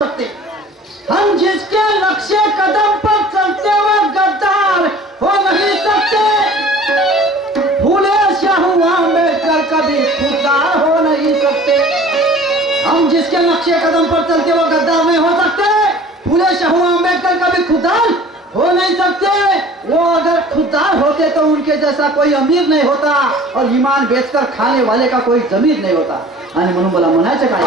हम जिसके नक्शे कदम पर चलते हुए गद्दार हो नहीं सकते, फूले शाहू आंबेडकर कभी खुददार हो नहीं सकते। हम जिसके नक्शे कदम पर चलते हुए गद्दार नहीं हो सकते, फूले शाहू आंबेडकर कभी खुददार हो नहीं सकते। वो अगर खुददार होते तो उनके जैसा कोई अमीर नहीं होता और ईमान बेचकर खाने वाले का कोई जमीर नहीं होता। आणि म्हणून मला म्हणायचं काय,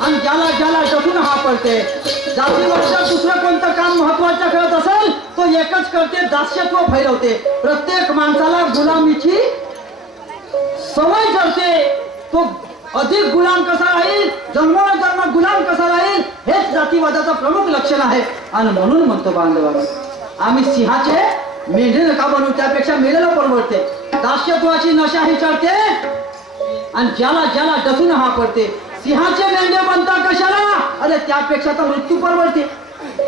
आणि ज्याला ज्याला डबून हा पडते। जातीवरच्या दुसरं कोणतं काम महत्वाचं करत असेल तो एकच करते, दास्यत्व फैलवते। प्रत्येक माणसाला गुलामीची सवय करते। तो अधिक गुलाम कसा राहील, जन्मोजन्म गुलाम कसा राहील, हेच जातीवादाचं प्रमुख लक्षण आहे। आणि म्हणून म्हणतो बांधवांनो, आम्ही सिंहाचे मेंढे नका बनवू, त्यापेक्षा मेलेला परवडते। दास्यत्वाची नशा ही चढते आणि ज्याला ज्याला डसून हा पडते। सिंहाचे मेंढे बनता कशाला, अरे त्यापेक्षा तर मृत्यू परवडते।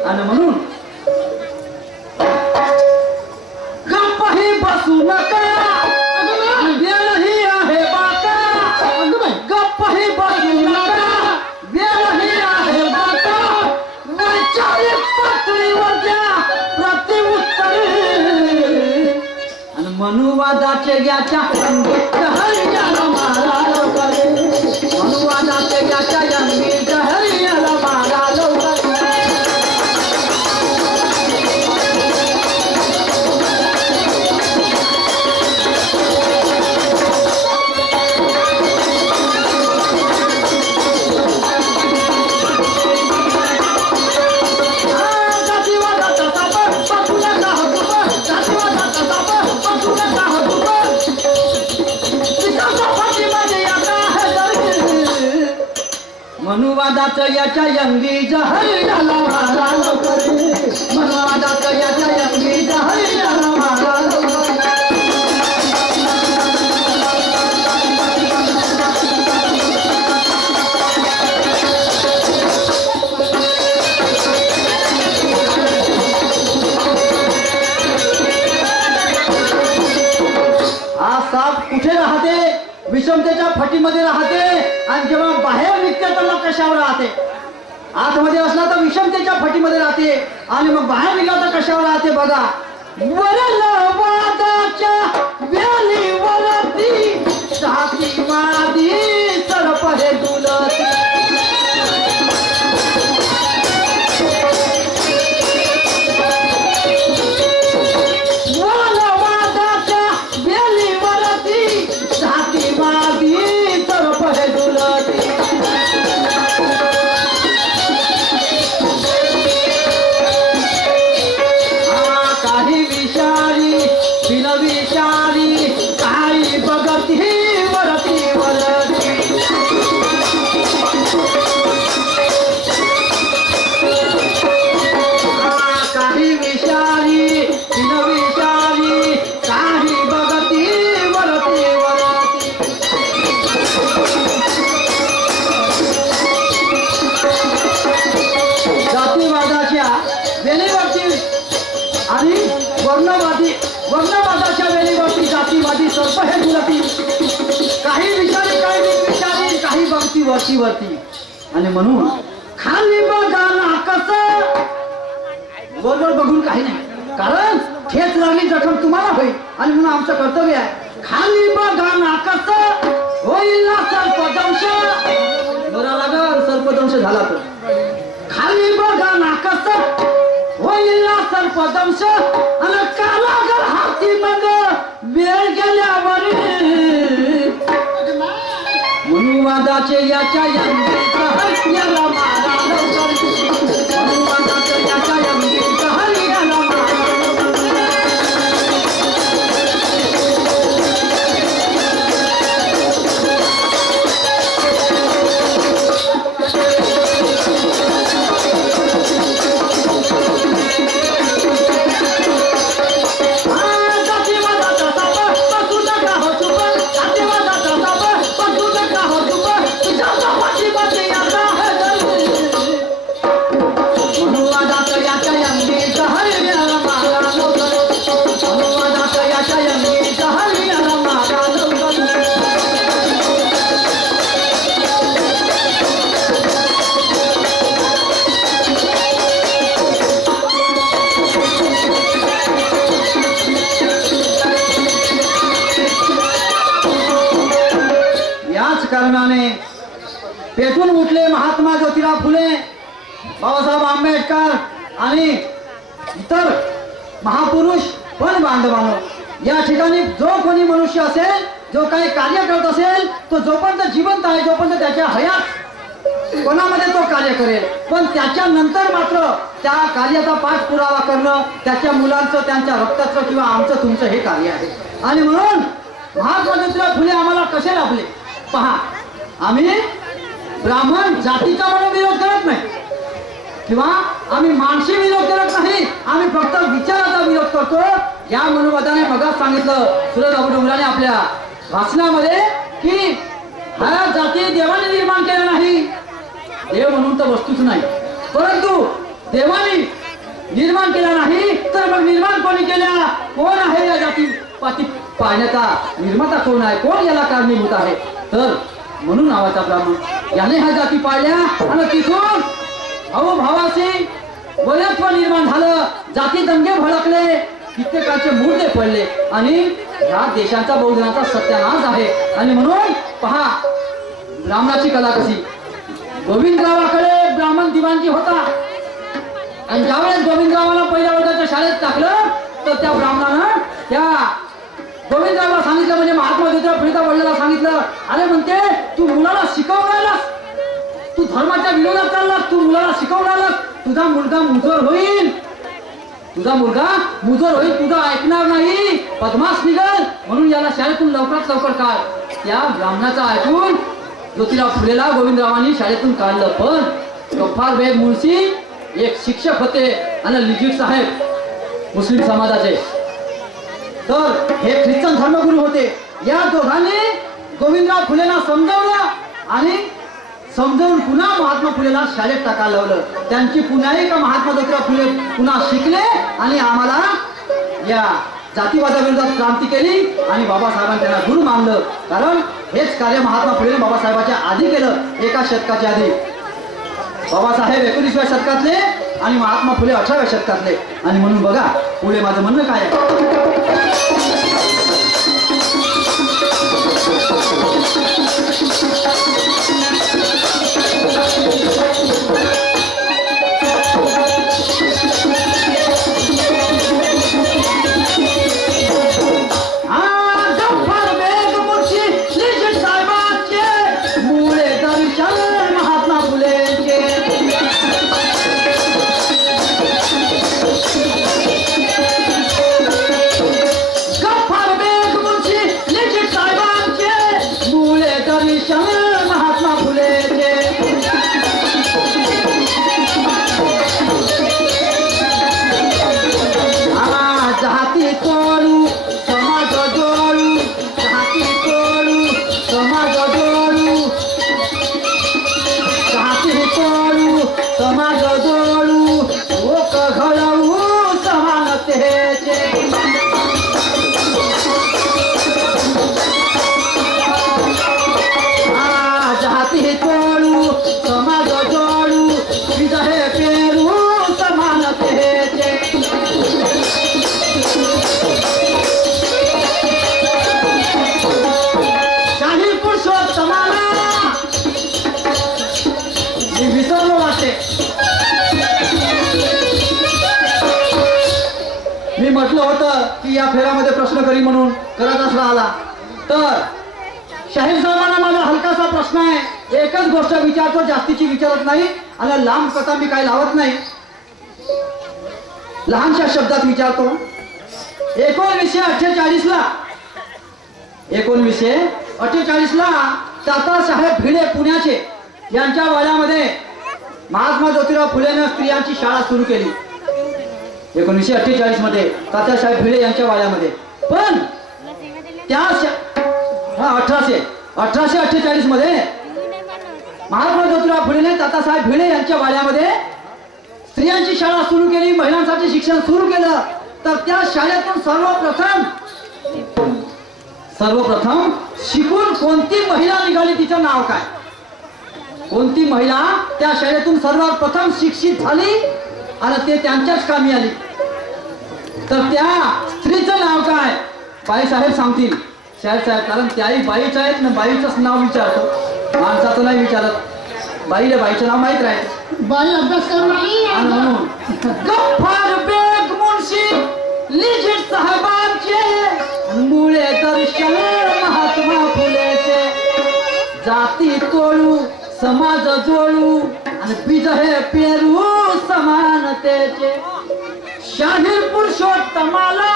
आणि म्हणून गप्पही बसू नका, वेळही आहे बाका, गप्पही बसू नका, वेळही आहे बाका, वैचारिक पातळीवर द्या प्रत्युत्तर। आणि मनुवादाचे याच्या हरियाला मारा लवकर, मनुवादाचे याच्या हरियाला मारा लवकर। मनुवादाचं याच्या यंगी हरियाला मारा लवकर, मनुवादाचं याच्या यंगी हरियाला मारा लवकर। हा साप कुठे राहते, विषमतेच्या फटीमध्ये राहते। आणि जेव्हा बाहेर निघते तर मग कशावर राहते, आतमध्ये असला तर विषमतेच्या फटीमध्ये राहते आणि मग बाहेर निघाला तर कशावर राहते बघा। वरलवादाच्या वेलीवरती जातीवादी सरपहे डुलती, वरलवादाच्या वेलीवरती जातीवादी सरपहे डुलती। काही विषारी बिनविषारी काही बघती वरती वरती, काही विषारी बिनविषारी काही बघती वरती वरती। जातीवादाच्या वेलीवरती आणि वर्णवादाच्या वेलीवरती जातीवादी सर्प हे डुलती। काही विषारी काही निर्विषारी काही भक्ती वरती वरती। आणि म्हणून खाली बघा ना कसं बरोबर बघून काही नाही, कारण ठेच लागली जखम तुम्हाला होईल आणि म्हणून आमचं कर्तव्य आहे. खाली बघा ना कसं होईल ना सर्पदंश, बरा लागल सर्पदंश झाला तर. खाली बघा ना कसं होईल ना सर्पदंश आणि का लागल हाती मग वेळ गेल्यावर. मनुवादाचे याच्या याला मारा लवकर, मनुवादाचे याच्या याला मारा कारणाने पेटून उठले महात्मा ज्योतिराव फुले, बाबासाहेब आंबेडकर आणि इतर महापुरुष पण बांधवांनो. या ठिकाणी जो कोणी मनुष्य असेल, जो काही कार्य करत असेल, तो जोपर्यंत जिवंत आहे, जोपर्यंत त्याच्या हयात कोणामध्ये तो कार्य करेल, पण त्याच्यानंतर मात्र त्या कार्याचा पाठपुरावा करणं त्याच्या मुलांचं, त्यांच्या रक्ताचं किंवा आमचं तुमचं हे कार्य आहे. आणि म्हणून महात्मा ज्योतिराव फुले आम्हाला कसे लाभले पहा. आम्ही ब्राह्मण जातीचा म्हणून विरोध करत नाही किंवा आम्ही मानसी विरोध करत नाही, आम्ही फक्त विचाराचा विरोध करतो. या मनोवादाने मगाच सांगितलं सुरेश डोंगराने आपल्या भाषणामध्ये की हा जाती देवाने निर्माण केला नाही, देव म्हणून तर वस्तूच नाही, परंतु देवाने निर्माण केला नाही तर मग निर्माण कोणी केल्या, कोण आहे या जाती पाहण्याचा निर्माता कोण आहे, कोण याला कारणीभूत आहे, तर म्हणून नावाचा ब्राह्मण. याने ह्या जाती पाळल्या आणि तिथून भावाशी वयत्व निर्माण झालं, जाती दंगे भडकले, कित्येकाचे मुर्दे पडले आणि या देशाचा बहुजनाचा सत्यानाश आहे. आणि म्हणून पहा ब्राह्मणाची कला कशी. गोविंदरावाकडे ब्राह्मण दिवाणजी होता आणि ज्यावेळेस गोविंदरावाला पहिल्या वर्गाच्या शाळेत टाकलं तर त्या ब्राह्मणानं त्या गोविंदरावाला सांगितलं, म्हणजे महात्मा ज्योतिराव फुलेचा वडिलांना सांगितलं, अरे म्हणते तू मुलाला शिकवणारलास, तू धर्माच्या विरोधात चाललास, तू मुलाला शिकवणारलास, तुझा मुलगा मुजोर होईल, तुझा मुलगा मुजोर होईल, तुझा ऐकणार नाही, बदमाश निघल, म्हणून याला शाळेतून लवकरात लवकर काढ. त्या ब्राह्मणाचा ऐकून ज्योतिराव फुलेला गोविंदरावांनी शाळेतून काढलं. पण गफ्फार बेग मुळशी एक शिक्षक होते आणि लिजिक साहेब मुस्लिम समाजाचे, तर हे ख्रिश्चन धर्मगुरू होते. या दोघांनी गोविंदराव फुलेला समजावलं आणि समजावून पुन्हा महात्मा फुलेला शाळेत टाकायला लावलं. त्यांची पुन्हा एक महात्मा ज्योतिराव फुले पुन्हा शिकले आणि आम्हाला या जातीवादाविरोधात क्रांती केली आणि बाबासाहेबांनी त्यांना गुरु मानलं. कारण हेच कार्य महात्मा फुलेने बाबासाहेबांच्या आधी केलं, एका शतकाच्या आधी. बाबासाहेब 19व्या शतकातले आणि महात्मा फुले 18व्या शतकातले. आणि म्हणून बघा पुढे माझं म्हणणं काय आहे. महात्मा विसरलो वाटते. मी म्हटलं होतं की या फेऱ्यामध्ये प्रश्न करी म्हणून, करत असला आला तर शाहीर साहेबांना माझा हलकासा प्रश्न आहे. एकच गोष्ट विचारतो, जास्तीची विचारत नाही आणि लांब कथा मी काही लावत नाही. लहानशा शब्दात विचारतो. 1948 ला तात्यासाहेब भिडे पुण्याचे यांच्या वाड्यामध्ये महात्मा ज्योतिराव फुलेनं स्त्रियांची शाळा सुरू केली. 1948 तात्यासाहेब भिडे यांच्या वाड्यामध्ये. पण त्या 1848 महात्मा ज्योतिराव फुलेने तात्यासाहेब भिडे यांच्या वाड्यामध्ये स्त्रियांची शाळा सुरू केली, महिलांसाठी शिक्षण सुरू केलं. तर त्या शाळेतून सर्वप्रथम शिकून कोणती महिला निघाली, तिचं नाव काय? कोणती महिला त्या शाळेतून सर्वप्रथम शिक्षित झाली आणि ते त्यांच्याच कामी आली? तर त्या स्त्रीचं नाव काय? बाईसाहेब सांगतील. शाहीर साहेब, कारण त्याही बाईच आहेत ना, बाईचंच नाव विचारतो, माणसाचं नाही विचारत. बाईला बाईचं नाव माहित राहते. बाई अभ्यास म्हणून गफ्फार बेग मुन्शी लिजिट साहेबांचे मुळे दर्शन महात्मा फुलेचे. जाती तोडू समाज जोडू आणि बीज हे पेरू समानतेचे. शाहीर पुरुषोत्तमाला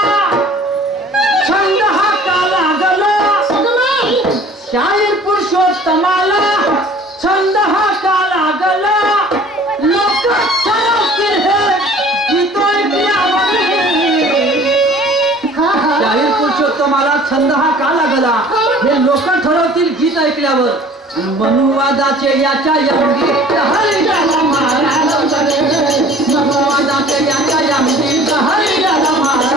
छंद हा का लागला? शाहीर पुरुषोत्तमाला छंद हा का लागला? लोक ठरवतील हे गीत ऐकल्यावर. शाहीर पुरुषोत्तमाला छंद हा का लागला हे लोक ठरवतील गीत ऐकल्यावर. मनुवादाचे याच्या यंगी हरियाला महाराज, मनुवादाचे याच्या यंगी हरियाला महाराज.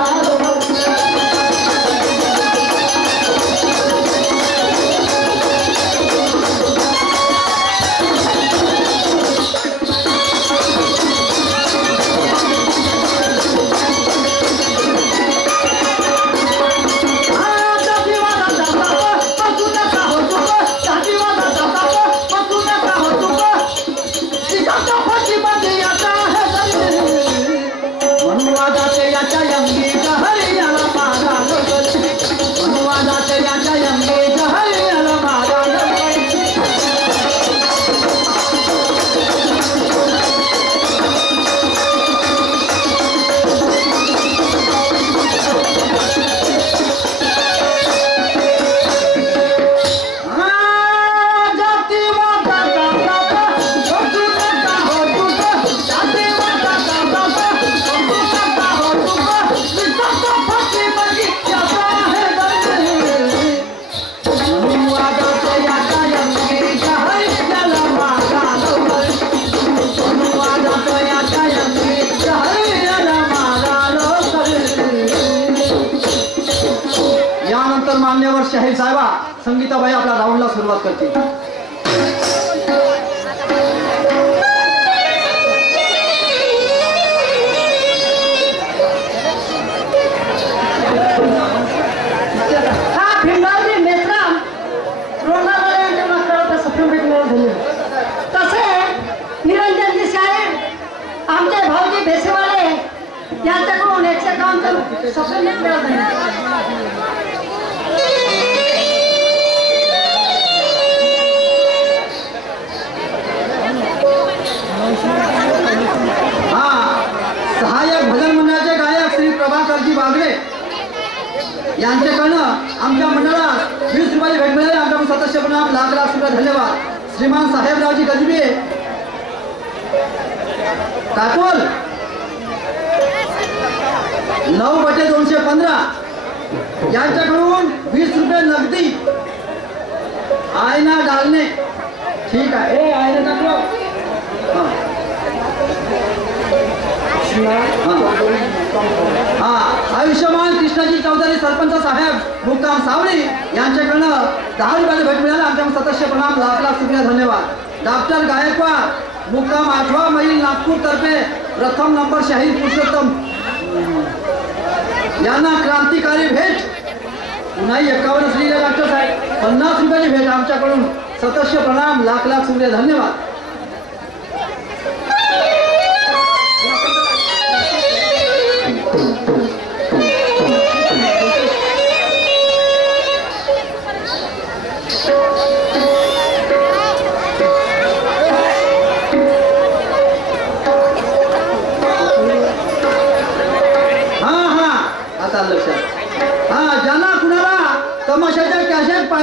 शाहीर साहेबा संगीताबाई आपल्या राऊंडला सुरुवात करते. हा भिंडावली मेत्राम तसे निरंजनजी शाहीर आमचे भाऊजी भेसेवाले यांच्याकडून 151 सफरमेट मिळत आहे. सहाय्यक भजन मंडळाचे गायक श्री प्रभाकरजी बागडे यांच्याकडनं आमच्या मंडळात 20 रुपये भेट मिळाली. आमच्या सदस्य प्रणाम, लाख लाख रुपये धन्यवाद. श्रीमान साहेबरावजी गजबे काटोल 9/215 यांच्याकडून 20 रुपये नगदी. आयना डालणे, ठीक आहे, आयना टाकलो. आयुष्यमान कृष्णाजी चौधरी सरपंच साहेब मुक्काम सावळी यांच्याकडनं 10 रुपयाची भेट मिळाली. आमच्या सदस्य प्रणाम, लाख लाख शुक्रिया धन्यवाद. डॉक्टर गायकवाड मुक्काम 8वा मैल नागपूर तर्फे प्रथम नंबर शाहीर पुरुषोत्तम यांना क्रांतिकारी भेट. पुन्हा 51 श्रीले डॉक्टर साहेब 50 रुपयाची भेट आमच्याकडून. सदस्य प्रणाम, लाख लाख शुक्रिया धन्यवाद.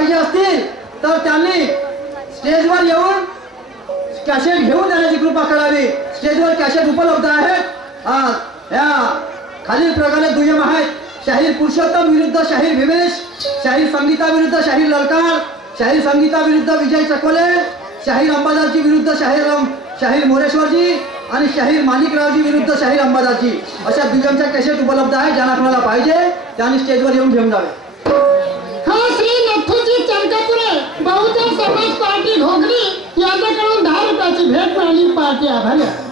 पाहिजे असतील तर त्यांनी स्टेजवर येऊन कॅसेट घेऊन जाण्याची कृपा करावी. स्टेजवर कॅसेट उपलब्ध आहेत. या खालील प्रकारे दुय्यम आहेत. शाहीर पुरुषोत्तम विरुद्ध शाहीर भीमेश, शाहीर संगीता विरुद्ध शाहीर ललकार, शाहीर संगीता विरुद्ध विजय चकोले, शाहीर अंबादासजी विरुद्ध शाहीर मोरेश्वरजी आणि शाहीर माणिकरावजी विरुद्ध शाहीर अंबादासजी अशा दुय्यमच्या कॅसेट उपलब्ध आहेत. ज्यांना कोणाला पाहिजे त्यांनी स्टेजवर येऊन घेऊन जावे. श्री नथुजी चंकापुरे बहुजन समाज पार्टी घोगरी यांच्याकडून 10 रुपयाची भेट मिळाली. पार्टी आभारी आहे.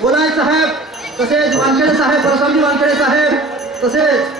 बोलाय साहेब, तसेच वानखेडे साहेब, परसामजी वानखेडे साहेब, तसेच